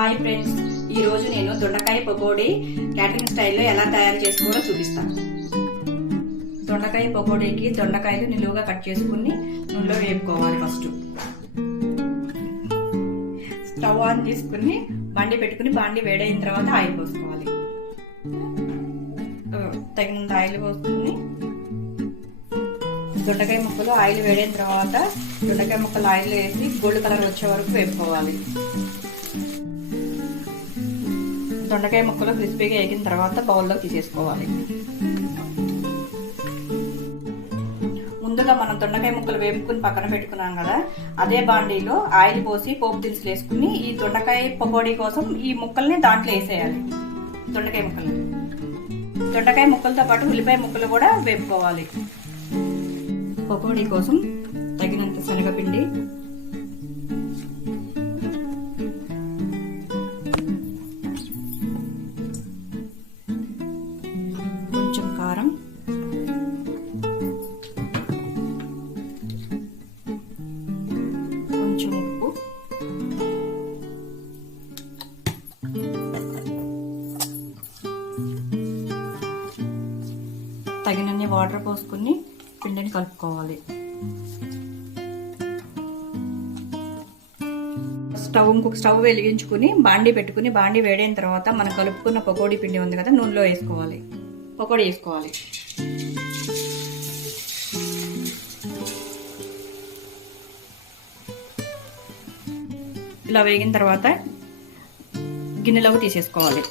Hi friends, ఈ రోజు నేను దొండకాయ పకోడీ క్యాటరింగ్ స్టైల్లో ఎలా తయారు చేసుకోవాలో చూపిస్తాను. దొండకాయ పకోడీకి దొండకాయలు నిలువుగా కట్ చేసుకుని నూనెలో వేపుకోవాలి. ఫస్ట్ స్టవ్ ఆన్ చేసుకుని బండి పెట్టుకుని బండి వేడైన తర్వాత ఆయిల్ పోసుకోవాలి. తగినంత ఆయిల్ పోసుకుని దొండకాయ ముక్కలు ఆయిల్ వేడైన తర్వాత దొండకాయ ముక్కలు ఆయిల్ వేసి గోల్డ్ కలర్ వచ్చే వరకు వేపుకోవాలి. దొండకాయ ముక్కలు క్రిస్పీగా వేగిన తర్వాత బౌల్లో తీసేసుకోవాలి. ముందుగా మనం దొండకాయ ముక్కలు వేపుకుని పక్కన పెట్టుకున్నాం కదా, అదే బాండీలో ఆయిల్ పోసి పోపు దినుసులు వేసుకుని ఈ దొండకాయ పకోడీ కోసం ఈ ముక్కల్ని దాంట్లో వేసేయాలి. దొండకాయ ముక్కలతో పాటు ఉల్లిపాయ ముక్కలు కూడా వేపుకోవాలి. పకోడీ కోసం తగినంత శనగపిండి, కొంచెం కారం, కొంచెం ఉప్పు, తగినన్ని వాటర్ పోసుకుని పిండిని కలుపుకోవాలి. ఇంకొక స్టవ్ వెలిగించుకుని బాండీ పెట్టుకుని బాండీ వేడైన తర్వాత మనం కలుపుకున్న పకోడీ పిండి ఉంది కదా, నూనెలో వేసుకోవాలి. పకోడీ వేసుకోవాలి. ఇలా వేగిన తర్వాత గిన్నెలోకి తీసేసుకోవాలి.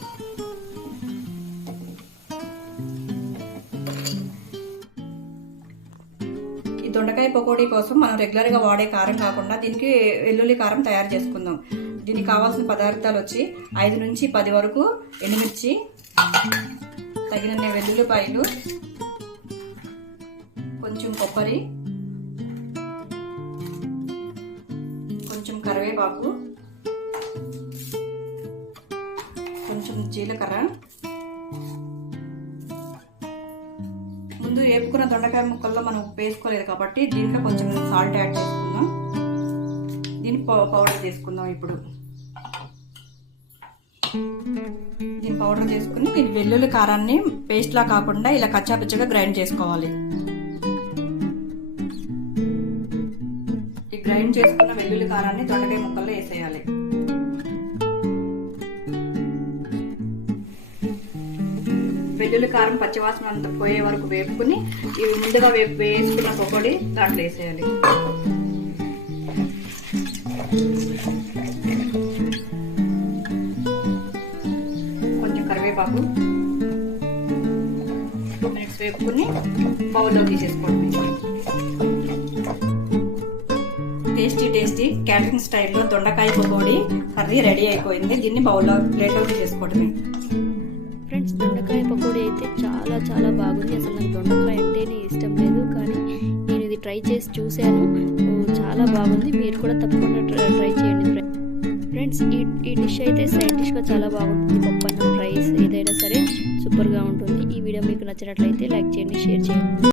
ఈ దొండకాయ పకోడీ కోసం మనం రెగ్యులర్గా వాడే కారం కాకుండా దీనికి వెల్లుల్లి కారం తయారు చేసుకుందాం. దీనికి కావాల్సిన పదార్థాలు వచ్చి 5 నుంచి 10 వరకు ఎండుమిర్చి, తగినన్ని వెల్లుల్లిపాయలు, కొంచెం కొబ్బరి, కొంచెం కరివేపాకు, కొంచెం జీలకర్ర. ముందు వేపుకున్న దొండకాయ ముక్కల్లో మనం ఉప్పు వేసుకోలేదు కాబట్టి దీంట్లో కొంచెం సాల్ట్ యాడ్ చేసుకుందాం. దీన్ని పౌడర్ చేసుకుందాం. ఇప్పుడు దీన్ని పౌడర్ చేసుకుని దీని వెల్లుల్లి కారాన్ని పేస్ట్లా కాకుండా ఇలా కచ్చాపిచ్చగా గ్రైండ్ చేసుకోవాలి. ఈ గ్రైండ్ చేసుకున్న వెల్లుల్లి కారాన్ని దొండకాయ ముక్కల్లో వేసేయాలి. వెల్లుల్లి కారం పచ్చివాసన అంతా పోయే వరకు వేపుకుని ఇవి ముందుగా వేసుకున్న పకోడీ దాంట్లో వేసేయాలి. కొంచెం కరివేపాకు, 2 మినిట్స్ వేపుకుని బౌల్లో తీసేసుకోండి. టేస్టీ క్యాటరింగ్ స్టైల్లో దొండకాయ పకోడీ కర్రీ రెడీ అయిపోయింది. దీన్ని ప్లేట్లో తీసేసుకోవడమే. ఫ్రెండ్స్, దొండకాయ పకోడీ అయితే చాలా చాలా బాగుంది. అసలు నాకు దొండకాయ అంటేనే ఇష్టం లేదు, కానీ నేను ఇది ట్రై చేసి చూశాను. చాలా బాగుంది. మీరు కూడా తప్పకుండా ట్రై చేయండి ఫ్రెండ్స్. ఈ డిష్ అయితే సైడ్ డిష్గా చాలా బాగుంటుంది. పప్పు అన్నం, రైస్ ఏదైనా సరే సూపర్గా ఉంటుంది. ఈ వీడియో మీకు నచ్చినట్లయితే లైక్ చేయండి, షేర్ చేయండి.